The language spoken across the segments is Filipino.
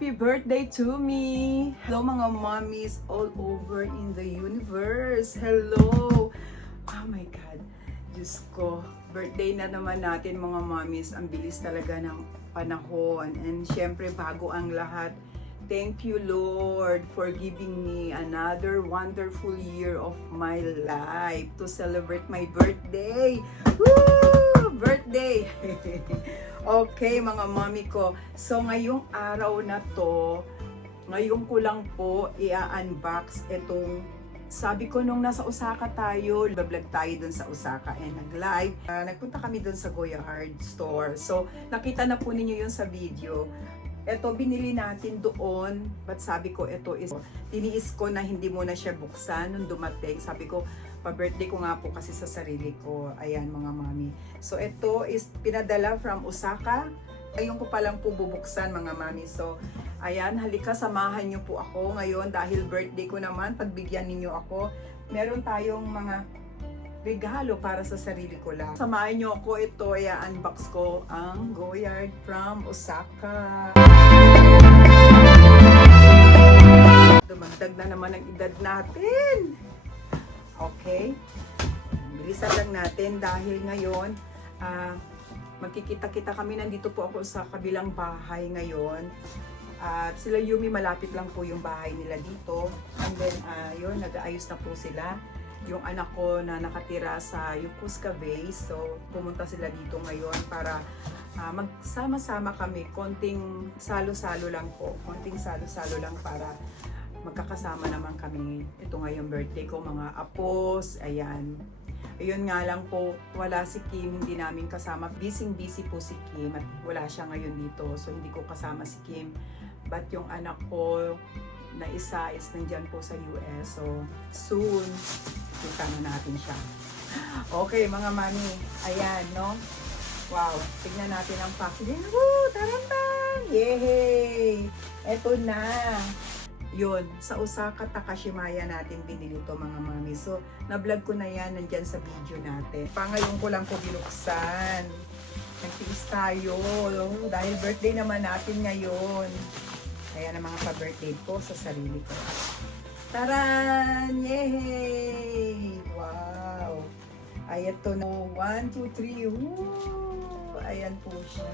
Happy birthday to me! Hello mga mommies all over in the universe. Hello! Oh my God. Diyos ko. Birthday na naman natin mga mommies. Ang bilis talaga ng panahon. And syempre bago ang lahat, thank you Lord for giving me another wonderful year of my life to celebrate my birthday. Woo! Birthday! Okay mga mommy ko, so ngayong araw na to, ngayon ko lang po i-unbox itong, sabi ko nung nasa Osaka tayo, vlog tayo dun sa Osaka and nag-live. Nagpunta kami dun sa Goyard store, so nakita na po ninyo yun sa video. Ito binili natin doon, but sabi ko ito is, tiniis ko na hindi mo na siya buksan nung dumating. Sabi ko, pa-birthday ko nga po kasi sa sarili ko. Ayan mga mami. So ito is pinadala from Osaka. Ngayon ko palang po bubuksan mga mami. So ayan, halika samahan niyo po ako ngayon dahil birthday ko naman. Pagbigyan ninyo ako. Meron tayong mga regalo para sa sarili ko lang. Samahan niyo ako, ito i-unbox ko ang Goyard from Osaka. Dumagdag na naman ang edad natin. Okay? Bilisan lang natin dahil ngayon magkikita-kita kami. Nandito po ako sa kabilang bahay ngayon. At sila Yumi, malapit lang po yung bahay nila dito. And then, yun, nag-aayos na po sila. Yung anak ko na nakatira sa Yokosuka Base. So, pumunta sila dito ngayon para magsama-sama kami. Konting salo-salo lang po. Konting salo-salo lang para magkakasama naman kami. Ito ngayong birthday ko, mga apos, ayan. Ayun nga lang po, wala si Kim, hindi namin kasama. Busy po si Kim at wala siya ngayon dito. So hindi ko kasama si Kim. But yung anak ko na isa is nandyan po sa US. So soon, kita na natin siya. Okay mga mami, ayan no. Wow, tignan natin ang packaging. Woo! Tarantang! Yay! Eto na. Yun, sa Osaka Takashimaya natin binili to mga mami. So, na-vlog ko na yan, nandyan sa video natin. Pangayon ko lang po binuksan. Nagtiis tayo, dahil birthday naman natin ngayon. Ayan ang mga pa-birthday ko sa sarili ko. Taran! Yay! Wow! Ay, ito na. 1, 2, 3. Woo! Ayan po siya.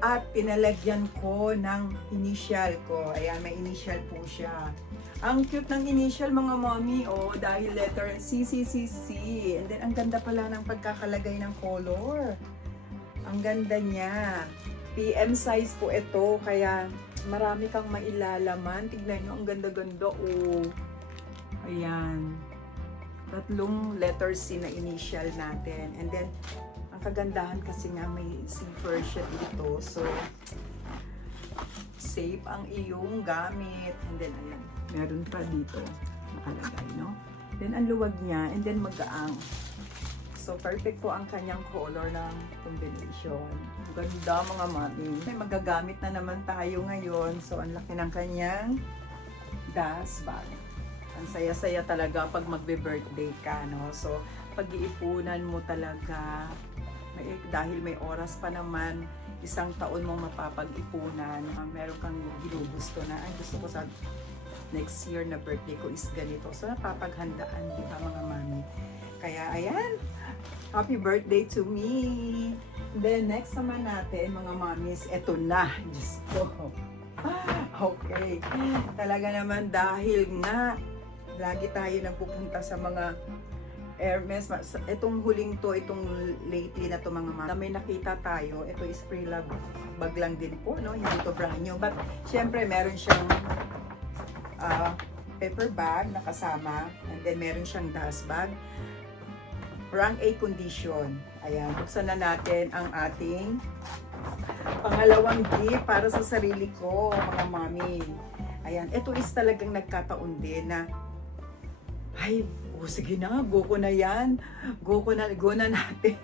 At pinalagyan ko ng initial ko. Ayan, may initial po siya. Ang cute ng initial mga mommy, oh, dahil letter CCCC. And then, ang ganda pala ng pagkakalagay ng color. Ang ganda niya. PM size po ito, kaya marami kang mailalaman. Tignan nyo, ang ganda-ganda, oh. Ayan. 3 letters C na initial natin. And then, kagandahan kasi nga may zipper siya dito, so safe ang iyong gamit. And then ayan, meron pa dito nakalagay, no? Then ang luwag niya, and then magaang. So perfect po ang kanyang color ng combination. Ganda mga mami. May magagamit na naman tayo ngayon, so ang laki ng kanyang dust bag. Ang saya-saya talaga pag magbe-birthday ka, no? So pag-iipunan mo talaga, dahil may oras pa naman, isang taon mong mapapag-ipunan, meron kang ginugusto na, ay gusto ko sa next year na birthday ko is ganito. So napapaghandaan, di ba mga mami? Kaya ayan, happy birthday to me! Then next naman natin mga mamis, eto na, Diyos ko. Okay, talaga naman dahil nga, lagi tayo nagpupunta sa mga Hermes, itong huling to, itong lately na to mga mami, may nakita tayo, ito is pre-love bag lang din po, no? Hindi to brand new, but syempre meron siyang paper bag na kasama, and then meron siyang dust bag, rank A condition. Ayan, buksan na natin ang ating pangalawang gift para sa sarili ko, mga mami. Ayan, ito is talagang nagkataon din na, ay, sige na, go ko na yan. Go na natin.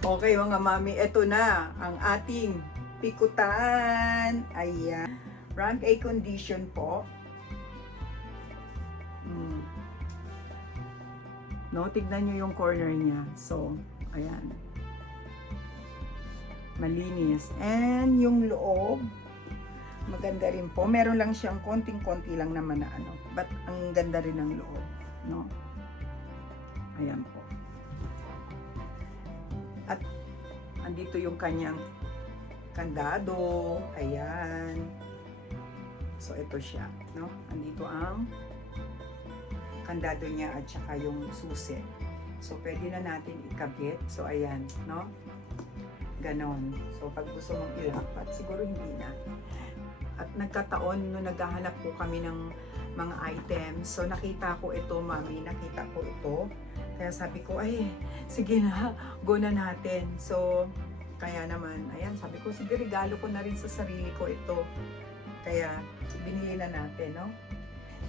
Okay mga mami, eto na ang ating pikutan. Ayan. Rank A condition po. No, tignan nyo yung corner niya. So, ayan. Malinis. And yung loob, Maganda rin po. Meron lang siyang konting-konti lang naman na ano. But ang ganda rin ng loob, no? Ayan po. At andito yung kanyang kandado. Ayan. So ito siya, no? Andito ang kandado niya at saka yung susi. So pwede na natin ikabit. So ayan, no? Ganon. So pag gusto mong ilapat, siguro hindi na. At nagkataon nung naghahanap po kami ng mga items. So nakita ko ito, mami, nakita ko ito. Kaya sabi ko, ay, sige na, go na natin. So kaya naman, ayan, sabi ko, sige, regalo ko na rin sa sarili ko ito. Kaya binili na natin, no?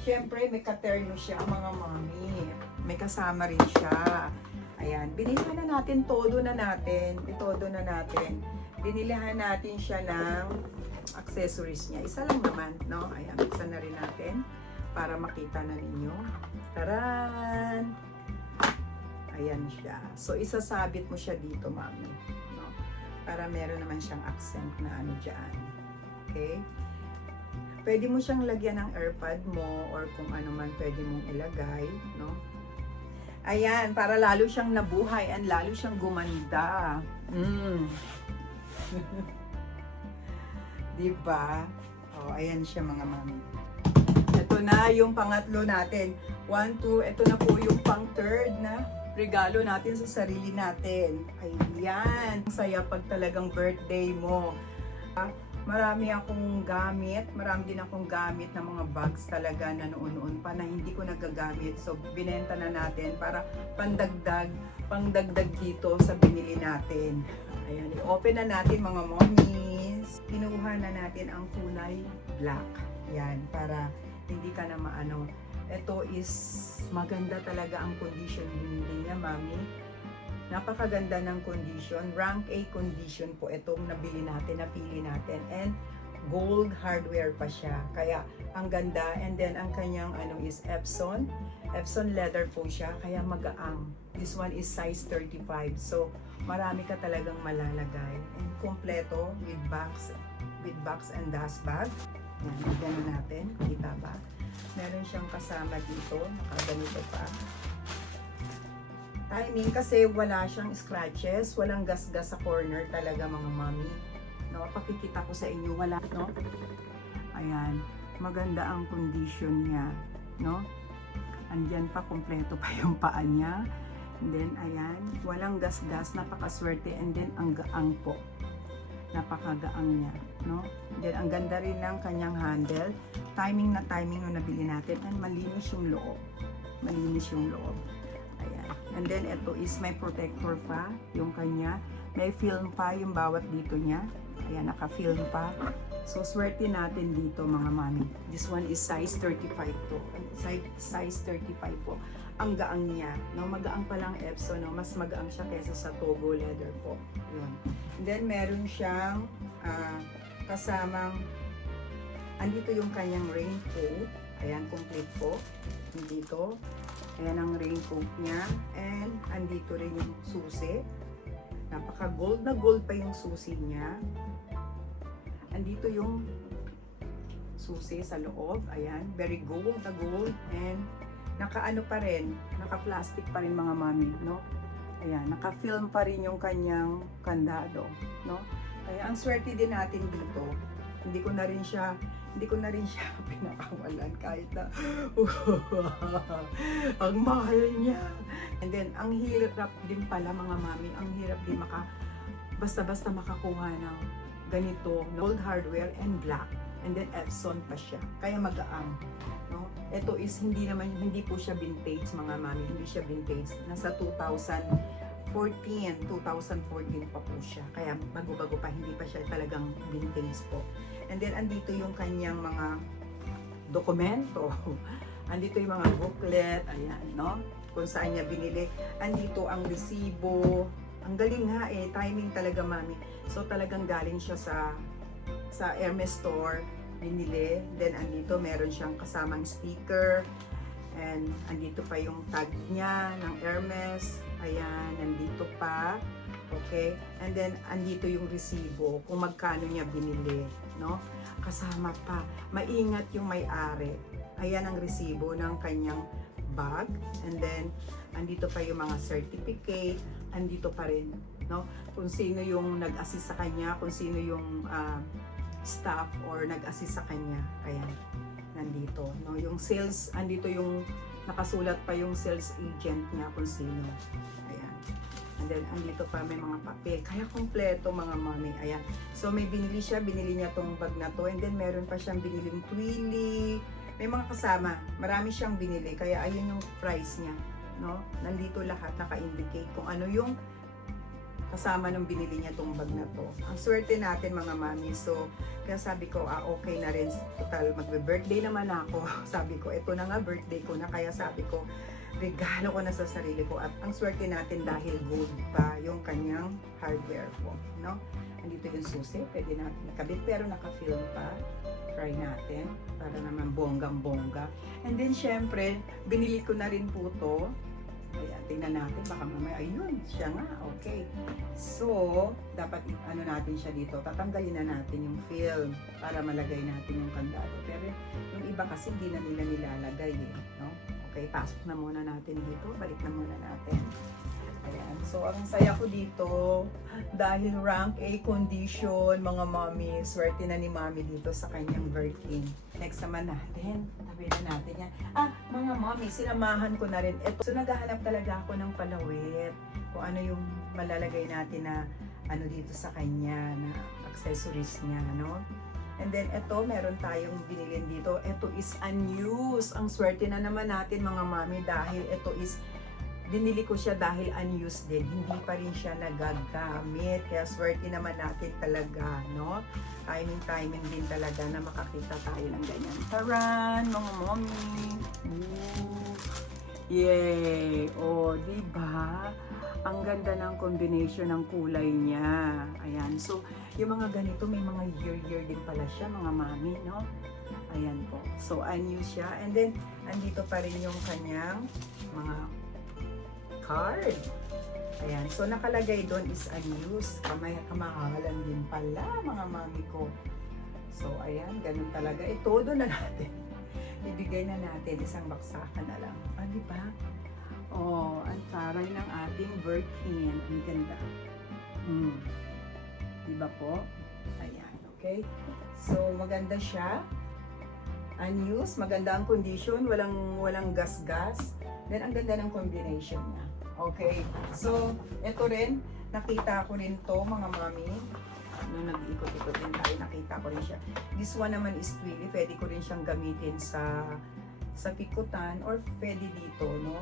Siyempre, may katerno siya, mga mami. May kasama rin siya. Ayan, binilihan na natin, todo na natin. Itodo na natin. Binilihan natin siya ng accessories niya. Isa lang naman, no? Ayan, buksan na rin natin para makita na ninyo. Taran! Ayan siya. So, isasabit mo siya dito, mami. No? Para meron naman siyang accent na ano dyan. Okay? Pwede mo siyang lagyan ng airpod mo or kung ano man pwede mong ilagay, no? Ayan, para lalo siyang nabuhay and lalo siyang gumanda. Diba? Oh, ayan siya mga mami. Ito na yung pangatlo natin. 1, 2, ito na po yung pang third na regalo natin sa sarili natin. Ayan. Saya pag talagang birthday mo. Marami akong gamit, marami din akong gamit na mga bags talaga na noon-noon pa na hindi ko nagagamit. So, binenta na natin para pangdagdag dito sa binili natin. Ayan, i-open na natin mga mommies. Kinuha na natin ang kulay black. Yan, para hindi ka na maano. Ito is maganda talaga ang condition din niya, mami. Napakaganda ng condition. Rank A condition po itong nabili natin, napili natin. And gold hardware pa siya. Kaya ang ganda. And then ang kanyang ano is Epson. Epson leather po siya. Kaya magaang. This one is size 35. So marami ka talagang malalagay. And kompleto with box and dust bag. Yan, gano'n natin. Kita ba? Meron siyang kasama dito. Nakaganito pa. Timing kasi wala siyang scratches, walang gas-gas sa corner talaga mga mami. No, pakikita ko sa inyo, wala, no? Ayan, maganda ang condition niya, no? Andyan pa, kompleto pa yung paa niya. And then, ayan, walang gas-gas, napakaswerte. And then, ang gaang po. Napakagaang niya, no? And then, ang ganda rin ng kanyang handle. Timing na timing nung nabili natin. And malinis yung loob. Malinis yung loob. Ayan. And then, ito is may protector pa, yung kanya. May film pa yung bawat dito niya. Ayan, naka-film pa. So, swerte natin dito, mga mami. This one is size 35 po. Size 35 po. Ang gaang niya. No? Magaang pa lang Epson. No? Mas magaang siya kaysa sa Togo leather po. Yun. And then, meron siyang kasamang andito yung kanyang raincoat. Ayan, complete po. Dito. Ayan ang raincoat niya. And andito rin yung susi. Napaka gold na gold pa yung susi niya. Andito yung susi sa loob. Ayan. Very gold na gold. And naka-ano pa rin. Naka-plastic pa rin mga mami. No? Ayan. Naka-film pa rin yung kanyang kandado. No? Kaya ang swerte din natin dito. Hindi ko na rin siya pinakawalan kahit na ang mahal niya. And then, ang hirap din pala mga mami, ang hirap din basta-basta makakuha ng ganito, gold hardware and black. And then, Epson pa siya. Kaya magaang. No? Ito is hindi po siya vintage mga mami, hindi siya vintage. Nasa 2014 pa po siya. Kaya bago-bago pa, hindi pa siya talagang vintage po. And then, andito yung kanyang mga dokumento. Andito yung mga booklet. Ayan, no? Kung saan niya binili. Andito ang resibo. Ang galing nga eh. Timing talaga, mami. So, talagang galing siya sa Hermes store. Binili. Then, andito meron siyang kasamang sticker. And, andito pa yung tag niya ng Hermes. Ayan, nandito pa. Okay? And then, andito yung resibo kung magkano niya binili. no? Kasama pa, maingat yung may-ari. Ayan ang resibo ng kanyang bag. And then, andito pa yung mga certificate, andito pa rin, no? Kung sino yung nag-assist sa kanya, kung sino yung staff or nag-assist sa kanya. Ayan, nandito, no? Yung sales, andito yung nakasulat pa yung sales agent niya kung sino. Ayan. And then, andito pa may mga papel. Kaya kompleto mga mami. Ayan. So, may binili siya. Binili niya tong bag na to. And then, meron pa siyang biniling twilly. May mga kasama. Marami siyang binili. Kaya, ayun yung price niya. No? Nandito lahat naka-indicate kung ano yung kasama nung binili niya tong bag na to. Ang swerte natin mga mami. So, kaya sabi ko, okay na rin. Total, magbe-birthday naman ako. Sabi ko, ito na nga birthday ko na. Kaya sabi ko, regalo ko na sa sarili ko. At ang swerte natin dahil gold pa yung kanyang hardware po. No? Andito yung susi. Pwede natin nakabit pero naka-film pa. Try natin. Para naman bonggang-bongga. And then, syempre, binili ko na rin po to. Ayan, tingnan natin, baka mamaya, ayun, siya nga, okay. So, dapat ano natin siya dito, tatanggalin na natin yung film para malagay natin yung kandado. Pero yung iba kasi hindi na nila nilalagay eh, no? Okay, pasok na muna natin dito, balik na muna natin. Ayan, so ang saya ko dito, dahil rank A condition, mga mami, swerte na ni mami dito sa kanyang birthday. Next naman natin, tabi na natin yan. Mga mami, sinamahan ko na rin ito. So naghahanap talaga ako ng palawit, kung ano yung malalagay natin na ano dito sa kanya, na accessories niya, no? And then ito, meron tayong binilin dito. Ito is unused. Ang swerte na naman natin mga mami dahil ito is binili ko siya dahil unused din. Hindi pa rin siya nagagamit. Kaya swerte naman natin talaga, no? Timing din talaga na makakita tayo ng ganyan. Taran, mga mommy! Ooh. Yay! O, diba? Ang ganda ng combination ng kulay niya. Ayan. So, yung mga ganito, may mga year din pala siya, mga mami, no? Ayan po. So, unused siya. And then, andito pa rin yung kanyang mga card. Ayan. So, nakalagay doon is unused. Kamahalan din pala, mga mami ko. So, ayan. Ganun talaga. Ito, doon na natin. Ibigay na natin. Isang baksakan na lang. Diba? Oh, ang taray ng ating Birkin. Ang ganda. Diba po? Ayan. Okay? So, maganda siya. Unused. Maganda ang condition. Walang gas-gas. Then, ang ganda ng combination niya. Okay. So, ito rin, nakita ko rin to mga mami. Nung nag-ikot-ikot din tayo, nakita ko rin siya. This one naman is twilly. Pwede ko rin siyang gamitin sa pikutan or pwede dito, no?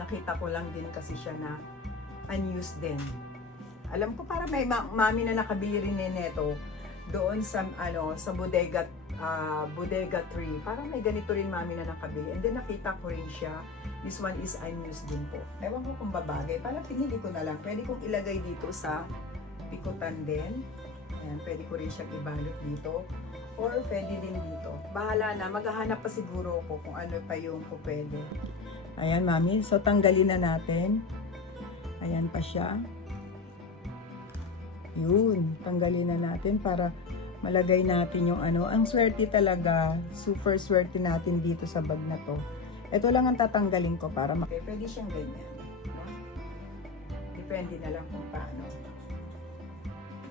Nakita ko lang din kasi siya na unused din. Alam ko para may mami na nakabili rin nito doon sa sa bodega 3. Parang may ganito rin mami na nakabili. And then nakita ko rin siya. This one is unused din po. Ewan ko kung babagay. Parang pinili ko na lang. Pwede kong ilagay dito sa pikutan din. Ayan, pwede ko rin siyang ibalot dito. Or pwede din dito. Bahala na. Maghahanap pa siguro ko kung ano pa yung pwede. Ayan, mami. So, tanggalin na natin. Ayan pa siya. Yun. Tanggalin na natin para malagay natin yung ano. Ang swerte talaga. Super swerte natin dito sa bag na to. Ito lang ang tatanggalin ko para pwede siyang ganyan. No? Depende na lang kung paano.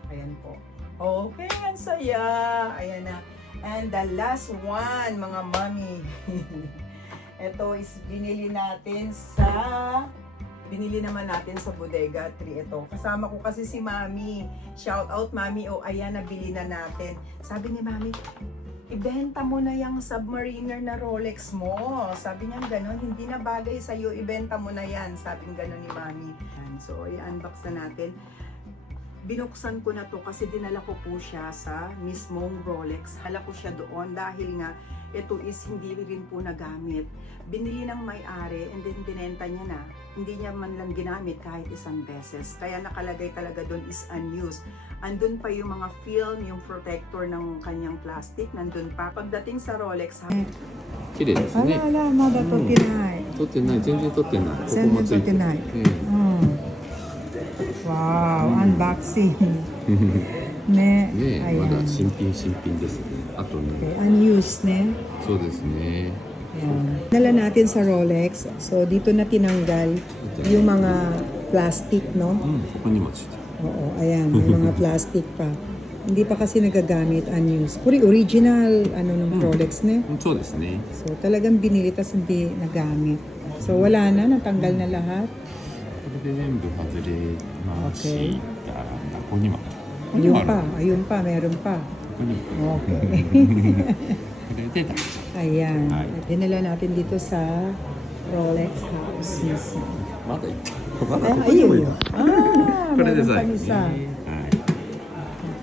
Ayan po. Okay, ang saya. Ayan na. And the last one, mga mami. Ito is binili naman natin sa bodega 3 ito. Kasama ko kasi si mami. Shout out mami. O ayan, nabili na natin. Sabi ni mami, ibenta mo na yung Submariner na Rolex mo. Sabi niya gano'n, hindi na bagay sa'yo, ibenta mo na yan. Sabi niya gano'n ni mami. So, i-unbox na natin. Binuksan ko na to kasi dinala ko po siya sa mismong Rolex. Hala ko siya doon dahil nga ito is hindi rin po nagamit. Binili ng may-ari and then binenta niya na. Hindi niya man lang ginamit kahit isang beses. Kaya nakalagay talaga doon is unused. Andun pa yung mga film, yung protector ng kanyang plastic, nandun pa. Pagdating sa Rolex, 綺麗ですね。まだ撮ってない。撮ってない、全然撮ってない。ここ全もついてる。然撮ってない。Wow, unboxing. ね。ね、ま Ayan. だ新品ですね。あとね、 Okay, unused ね. そうですね。 Ayan. Dala natin sa Rolex. So, dito na tinanggal yung mga plastic, no? うん、ここにもついてる。 Oo, ayan. May mga plastic pa. Hindi pa kasi nagagamit, unused. Puri original, ng Rolex, ne? うん、そうですね。 So, talagang binili tas hindi nagamit. So, wala na. Natanggal na lahat. これで全部外れましたら、ここにも。ここに Ayun もある。 pa. Ayun pa. Meron pa. ここにも。 Okay. これで大丈 Ayan. Ay. Dinala natin dito sa Rolex House mismo. 夫。まだいっぱい。まだここ Ay, にもいる。 Ah, これで meron 最 pa 後ね。 isa. はい。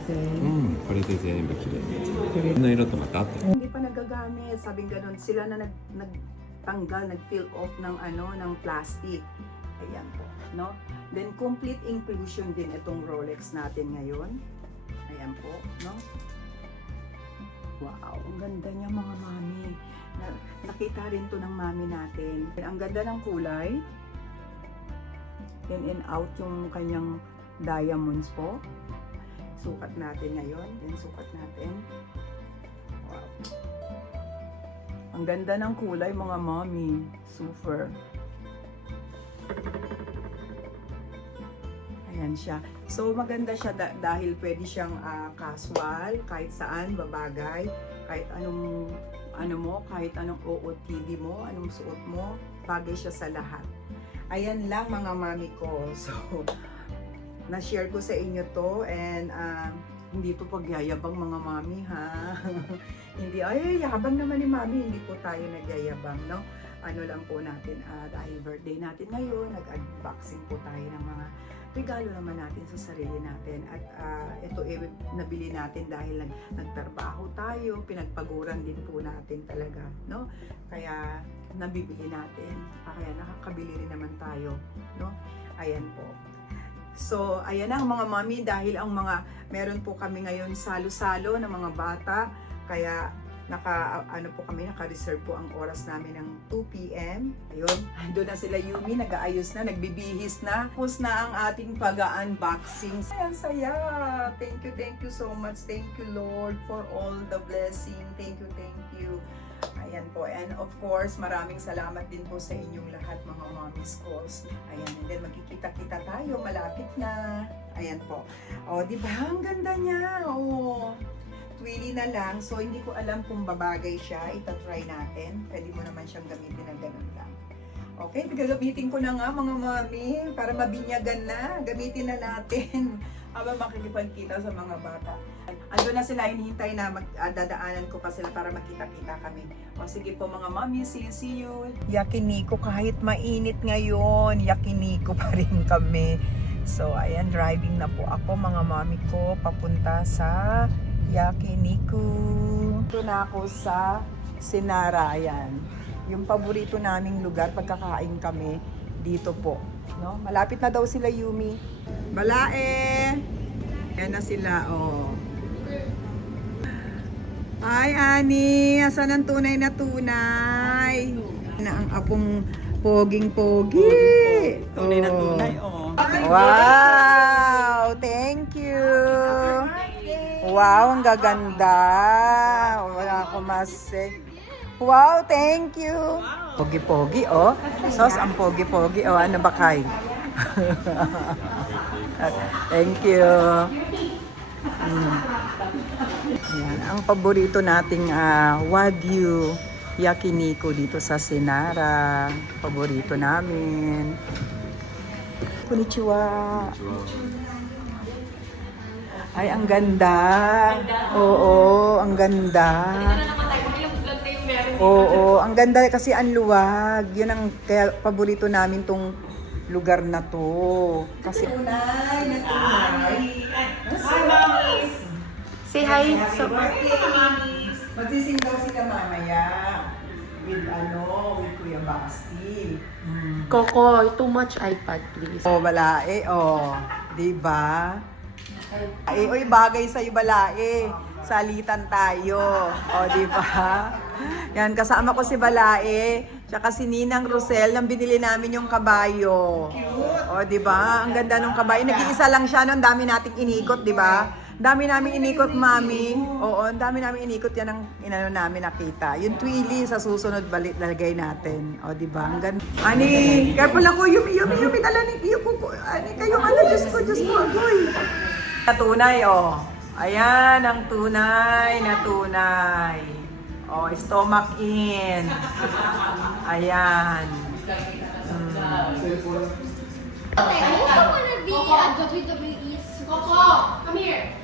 Okay. うん、これで全部綺麗になっちゃう。この色とまた合ってる。 Hindi pa nagagamit, sabing ganun. Sila na nagtanggal, nag-peel off ng ng plastic. Ayan po, no? Then complete inclusion din itong Rolex natin ngayon. Ayan po, no? Wow, ang ganda niya mga mami. Nakita rin to ng mami natin. Ang ganda ng kulay. In and out yung kanyang diamonds po. Sukat natin ngayon. Then sukat natin. Wow. Ang ganda ng kulay mga mami. Super. Ayan siya. So maganda siya dahil pwede siyang casual, kahit saan, babagay, kahit anong kahit anong OOTD mo, anong suot mo, bagay siya sa lahat. Ayan lang mga mami ko. So na-share ko sa inyo to and hindi to pagyayabang mga mami ha. Hindi, ay yabang naman ni mami, hindi po tayo nagyayabang, no? Ano lang po natin, dahil birthday natin ngayon, nag-unboxing po tayo ng mga regalo naman natin sa sarili natin. At ito nabili natin dahil nagtrabaho tayo, pinagpaguran din po natin talaga, no? Kaya nabibili natin, kaya nakakabili rin naman tayo, no? Ayan po. So, ayan ang mga mami, dahil meron po kami ngayon salo-salo ng mga bata, kaya naka-reserve po ang oras namin ng 2 p.m. Ayun, doon na sila Yumi, nag-aayos na, nagbibihis na. Tapos na ang ating pag-unboxing. Ayan, saya! Thank you so much. Thank you, Lord, for all the blessing. Thank you. Ayan po. And of course, maraming salamat din po sa inyong lahat, mga mommies ko. Ayan, and then magkikita-kita tayo, malapit na. Ayan po. O, di ba? Ang ganda niya. O, twilly na lang. So, hindi ko alam kung babagay siya. Itatry natin. Pwede mo naman siyang gamitin na ganun lang. Okay, gagamitin ko na nga mga mami para mabinyagan na. Gamitin na natin habang makikipagkita sa mga bata. Ando na sila, hinihintay na dadaanan ko pa sila para magkita-kita kami. O sige po mga mami, see you. Yakiniko, kahit mainit ngayon, yakiniko pa rin kami. So, ayan, driving na po ako mga mami ko papunta sa Yakiniku. Ito na ako sa Sinara, ayan. Yung paborito naming lugar, pagkakain kami, dito po. No? Malapit na daw sila Yumi. Balae! Ayan na sila, oh. Hi, Ani! Asan ang tunay na tunay? Na ang apong poging-pogi. Tunay na tunay, oh. Wow! Thank you! Wow, ang gaganda. Wala ko mas-say. Wow, thank you. Pogi-pogi, oh. Sos, ang pogi-pogi. Oh, ano ba kay? Thank you. Yan, ang paborito nating Wagyu Yakiniku dito sa Sinara. Paborito namin. Konnichiwa. Ay, ang ganda. Oo, ang ganda. Oo, ang ganda kasi ang luwag. Yun ang kaya paborito namin tong lugar na to. Kasi tunay na tunay. Say hi. So, Magsising daw sila mamaya. With with Kuya Basti. Coco, too much iPad, please. Oh, balae, oh. Diba? Ay, oy, bagay sa'yo, balae. Salitan tayo. O, diba? Yan, kasama ko si Balae. Tsaka si Ninang Rosel, nang binili namin yung kabayo. O, diba? Ang ganda ng kabayo. Nag-iisa lang siya, no? Ang dami nating inikot, diba? Dami namin inikot, mami. Oo, ang dami namin inikot yan ang inano namin nakita. Yung twilly sa susunod balik lalagay natin. O, di ba? Ang ganda. Ani, careful ako. Yumi, dala ni Iyo ko. Ani, kayo, Diyos ko, agoy. Tunay, oh. Ayan, ang tunay na tunay. Oh, stomach in. Ayan. I also want to be a WWE Coco, come here.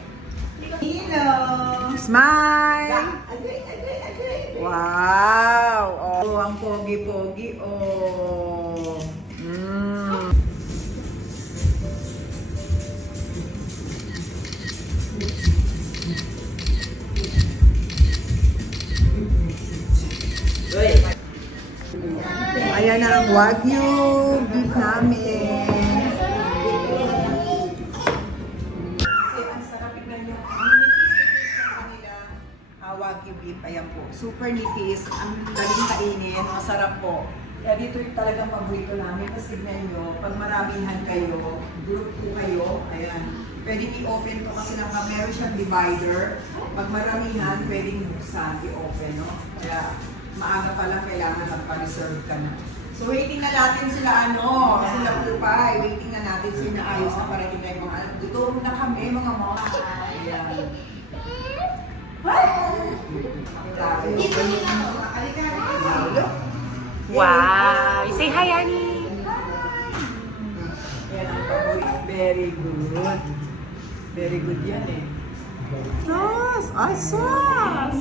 Hello! Smile! Wow! Oh, ang pogi-pogi. Oh. Ayan na ang Wagyu beef namin. Kasi ang sarap tignan nyo. Ang nipis-nipis ng kanilang Wagyu beef. Ayan po. Super nipis. Ang galing kainin. Masarap po. Kaya dito yung talagang paborito namin. Kasi tignan nyo, pag maramihan kayo, group po kayo, ayan. Pwedeng i-open to kasi meron siyang divider. Pag maramihan, pwedeng buksan, i-open, no? Kaya maaga pa lang kailangan magpa-reserve ka na. So waiting na natin sila sila Pupay. Waiting na natin sila ayos na parating kayo mga anak. Dito na kami mga mga. Ayan. Wow! Say hi, Annie! Yan ang paborito. Very good. Very good yan eh. Sauce! Sauce!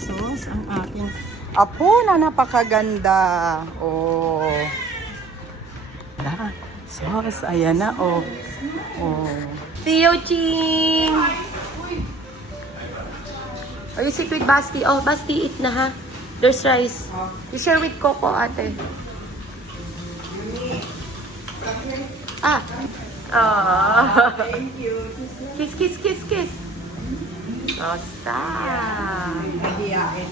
Sauce ang aking apo na napakaganda. Oh. Ayan. Sauce. Ayan na. Oh. Oh. Theo Ching! Are you sick with Basti? Oh, Basti, eat na ha. There's rice. You share with Coco, ate. Ah. Ah. Thank you. Kiss, kiss, kiss, kiss. Oh, stop. Nahiyain.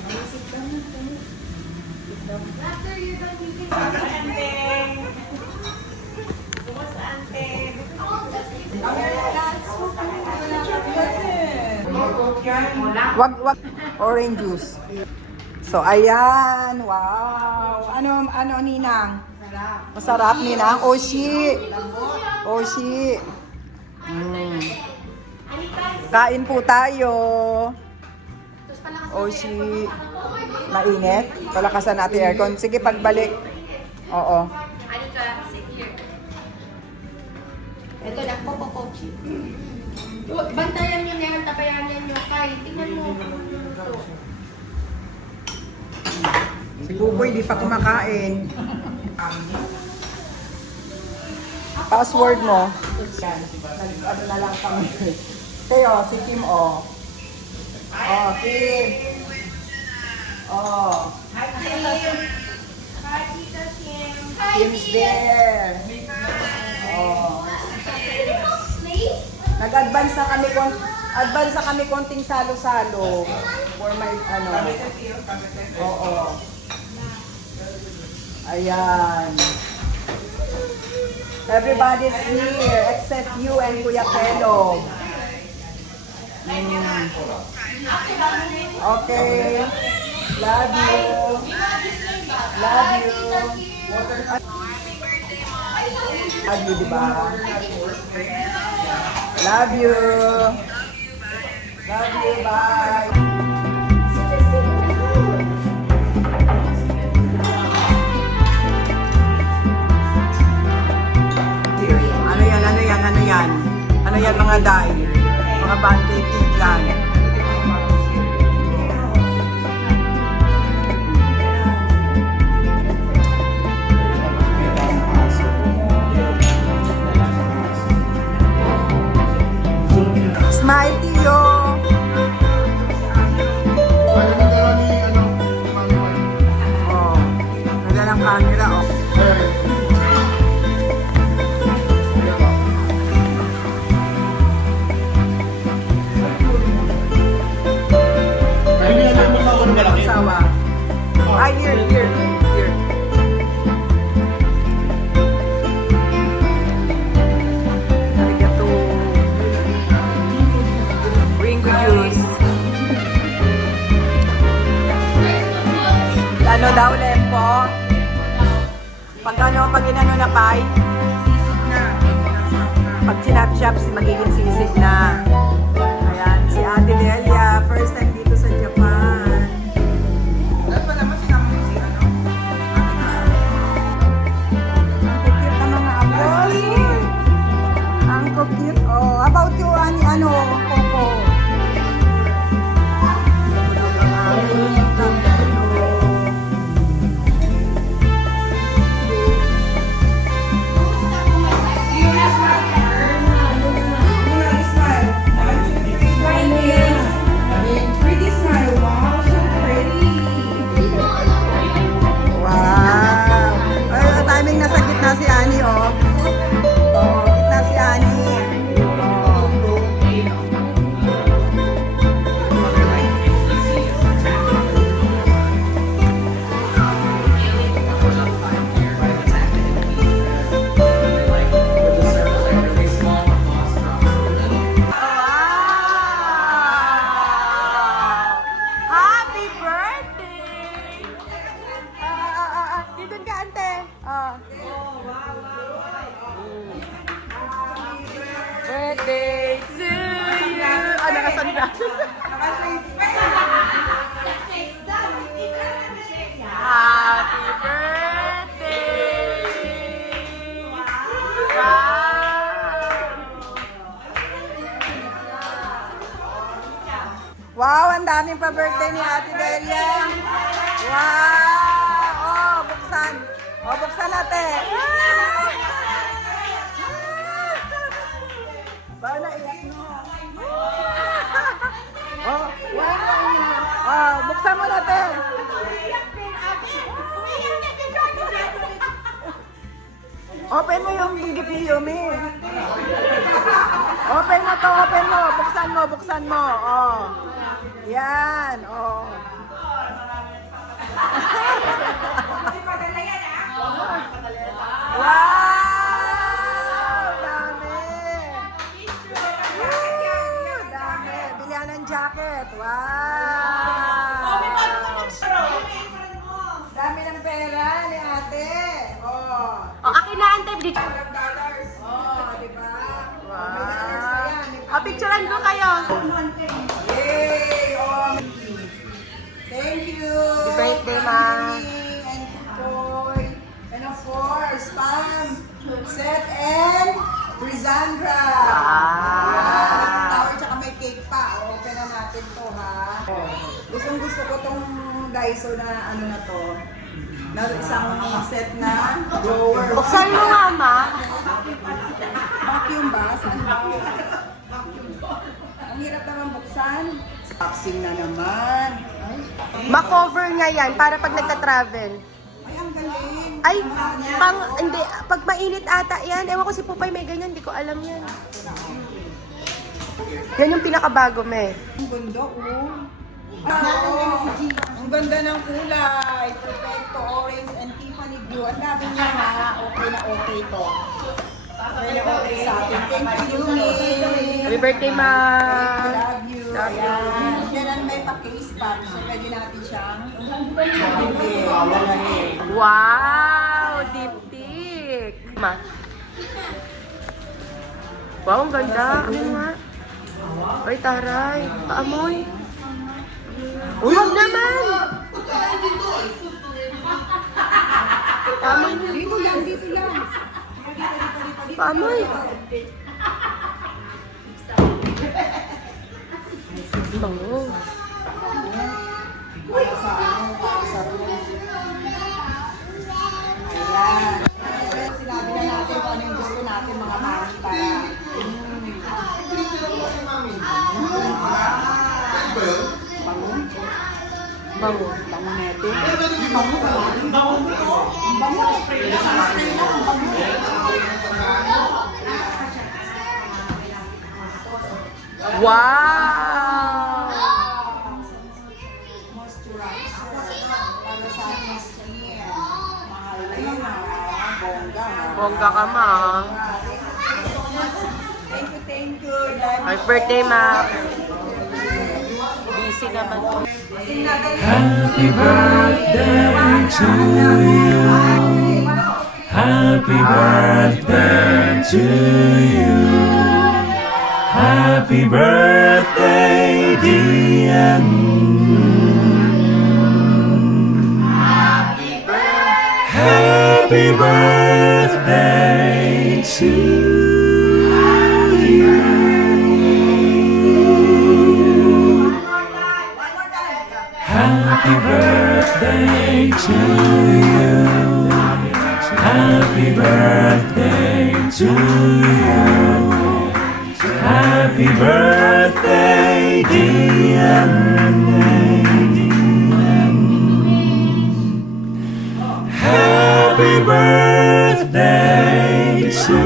After you're done using Wag orange juice. So ayan, wow. Ano Ninang? Masarap Ninang. Oshi. Kain po tayo. Oshi. Mainit. Palakasan natin aircon. Sige, pagbalik. Oo. Anika, sit here. Ito na, popopochi. Bantayan nyo na yan, tapayanan nyo. Kay, tingnan mo. Si Buboy di pa kumakain. Password mo. Yan. Ano na lang kami. Kayo, si Kim o. Oh, Kim. Oh. Hi, Kim. Hi, Tita Kim. Kim's there. Oh. Please? Nag-advance na kami konting salo-salo for my Oo. Ayan. Everybody's here except you and Kuya Kelog. Okay. Love you. Love you. Love you, diba? Love you. Love you. Bye. Ano yan mga day? Mga pancake dyan. Smile Tio! Oh, nagalang camera oh. Sawa. Ah, here. inano na pay? Sisig na. Pag chinap-chop, magiging sisig na. Ayan, si Ate Delia, first time dito sa Japan. Dapat pa naman sinama mo si ano? Ang cute ng mga amos. Ang cute. Oh, about you, ano, Coco. Si Ani, oh. Oh, gitna si Ani. Oh. Wow! Happy birthday! Dito ka, ante. Birthday to you! Ah, naka-sunglasses. Happy birthday! Wow, ang daming pa-birthday ni Ate Delia. Wow! Oh, buksan. Oh, buksan natin. Bala, iyak mo. Oh, wow. Oh, buksan mo natin. Open mo yung gift ni Yumi. Open mo to, open mo. Buksan mo. Oh. Yan, oh. Wow! Dami! Dami! Bilihan ng jacket. Wow! Dami ng pera ni ate. Oh. Oh, akin na, ante. Dito. $100. Oh, di ba? Wow. May dollars pa yan. Oh, picturean ko kayo. Yay! Oh, thank you! Happy birthday, Ma. And Koy. And of course, Pam, Seth, and Rizandra. Wow! Tower, tsaka may cake pa. Open na natin to, ha? Gusto ko tong Daiso na ano na to. Na isang set na blower. Buksan mo, Mama. Vacuum ba? Saan vacuum? Ang hirap naman buksan. Boxing na naman. Ma-cover nga yan para pag nagta-travel. Ay, ang galing. Ay, hindi, pag mainit ata yan. Ewan ko si Pupay may ganyan, hindi ko alam yan. Yan yung pinakabago, me. Ang ganda, oh. Ang ganda ng kulay. Perfecto, orange and Tiffany blue. Ang dami niya, ha? Okay na okay to. Okay na okay sa atin. Thank you, Yumi. Happy birthday, Ma. Love you. Ayan. Yan, may pa-case pack. So, pwede natin siyang lalagay. Wow, diptik. Ma. Wow, ang ganda. Ano nga? Ay, taray. Paamoy. Uy, wag naman. Paamoy. Dito lang. Paamoy. Bango. Ayan. Sinabi na natin kung ano yung gusto natin mga mami para. Bango. Bango neto. Bango. Wow! Moisturizer. Para sa ating skin. Mahal na yun, ha? Bongga, ha? Bongga ka, Ma. Thank you. Happy birthday, Ma. Busy naman po. Happy birthday to you. Happy birthday to you. Happy birthday, dear. Happy birthday to you. Happy birthday to you. Happy birthday to you. Happy birthday, dear. Happy birthday to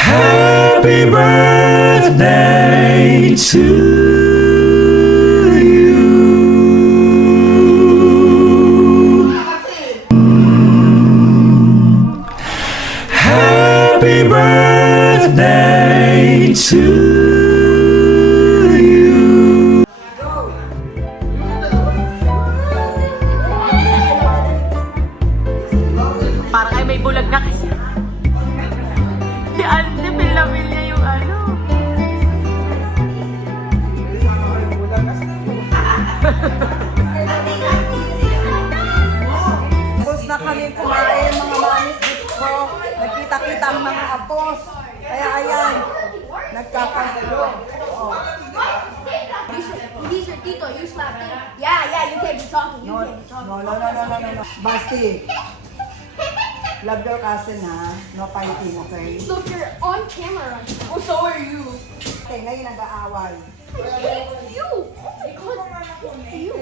Happy birthday to you. Happy birthday to you. Parang ay may bulag na kasi. Si Ante, pinlamil niya yung ano. Tapos na kami kumain mga manis dito. Nagkita-kita ang mga apos. Kaya ayan, nagkakagulo. Oh. These are Tito, you slap him. Yeah, you can't be talking. You No, can't be talking. no. Basti, love your cousin ha. No fighting, okay? Look, you're on camera right now. Oh, so are you. Okay, ngayon nag-aaway. You! Oh my god. You.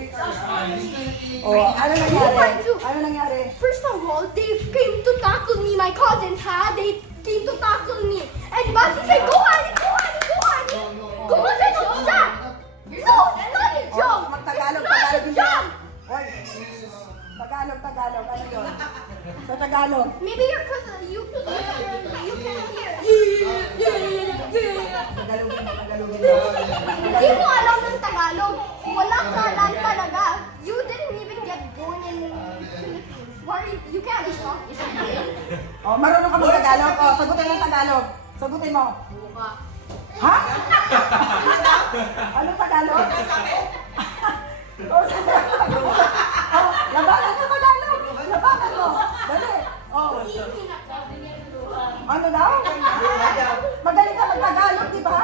Oh, ano nangyari? Ano nangyari? First of all, they came to tackle me, my cousins, ha? They came to tackle me. And Basi said, go on. Go on, Jack. No, it's not a Oh, joke. magtagalog, It's not a Tagalog yun. joke. Oy, Tagalog, ano yun? Sa Tagalog. Maybe you're because you can't hear. Tagalogin. Hindi mo alam ng Tagalog. Wala ka lang talaga. You didn't even get born in Philippines. Why you can't be talking? Oh, marunong ka mag-Tagalog? Oh, sagutin ng Tagalog. Sagutin mo. Ha? Ano Tagalog? Oh, labanan mo Tagalog. Labanan mo. Dali. Oh. Ano daw? Magaling ka mag-Tagalog, di ba?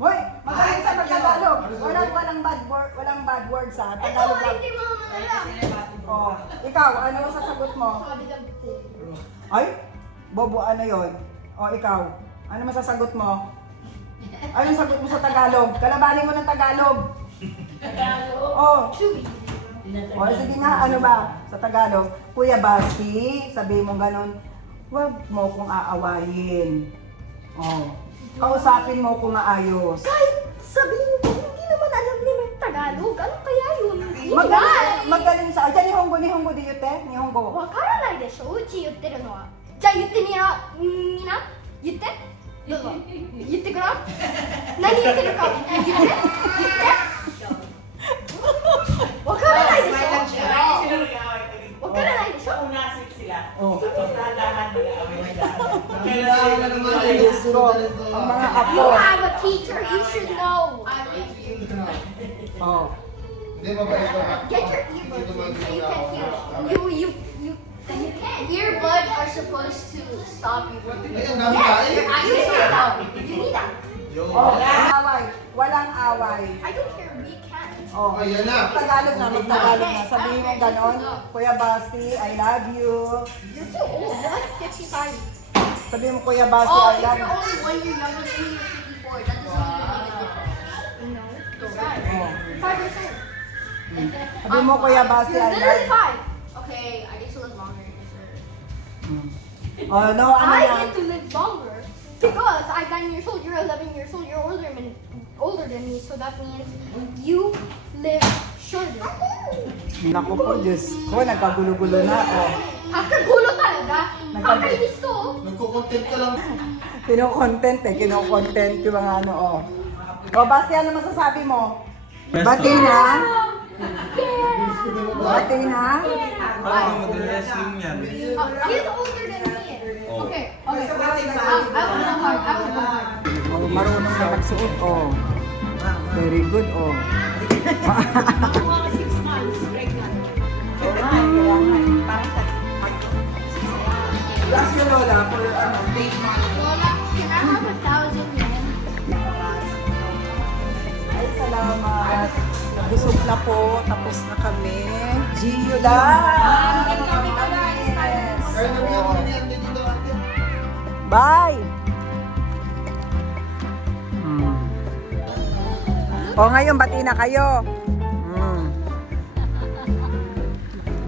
Hoy, magaling ka mag-Tagalog. Walang bad words ha. Tagalog lang. Hindi mo alam. Oh, ikaw, ano ang sasagot mo? Ay, bobo, ano yon? O, ikaw, ano masasagot mo? Anong sagot mo sa Tagalog? Kalabanin mo ng Tagalog. Oh. O, sige nga, ano ba? Sa Tagalog, Kuya Basti, sabihin mo ganun, huwag mo kong aawayin. Oh. Kausapin mo kung maayos. Kahit sabihin ko, hindi naman alam nila yung Tagalog. Ano kaya yun? Magaling sa... Diyan, Nihongo di yute? Nihongo. わからないでしょうち言ってるのは。じゃあ言ってみな言ってどうぞ言ってごらん何言ってるか言ってわからないでしょわからないでしょ Oh. Diyos ko, ang mga apo. You have a teacher, you should know. Oh. Get your earbuds in so you can hear it. You can't. Earbuds are supposed to stop you from yes, you need that. You need that. Oh, walang away. I don't care, we can't. Oh, Tagalog na, mag-Tagalog na. Sabihin mo ganon, Kuya Basti, I love you. You're too old. You're like 55. Sabihin mo, Kuya Basti, Oh, I if love you're you. only 1 year younger than me, you're 54. That doesn't mean you're even different. No, don't Oh. 5 years old. Sabihin mo, Kuya Basti, You're I love literally you. 5. Okay, I guess it was longer. Hmm. Oh, no, ano I yan? get to live longer because I'm 9 years old. You're 11 years old. You're older than me, so that means you live shorter. Naku po, Diyos ko, nagkagulo-gulo na ako. Kakagulo talaga. Kakainis to. Nagko-content ka lang. Kino-content yung mga ano, oh. O, Basti, ano masasabi mo? Bati na? Bati na? Ano mo, wrestling yan. He's older than me. Okay. I will go hard. I will go hard. Oh, marunong na magsuot, oh. Very good, oh. Mga 6 months pregnant. Last year, Lola, for date money. Lola, can I have 1,000 yen? Ay, salamat. Busog na po. Tapos na kami. Gio lang. Yes. Bye. O ngayon, bati na kayo.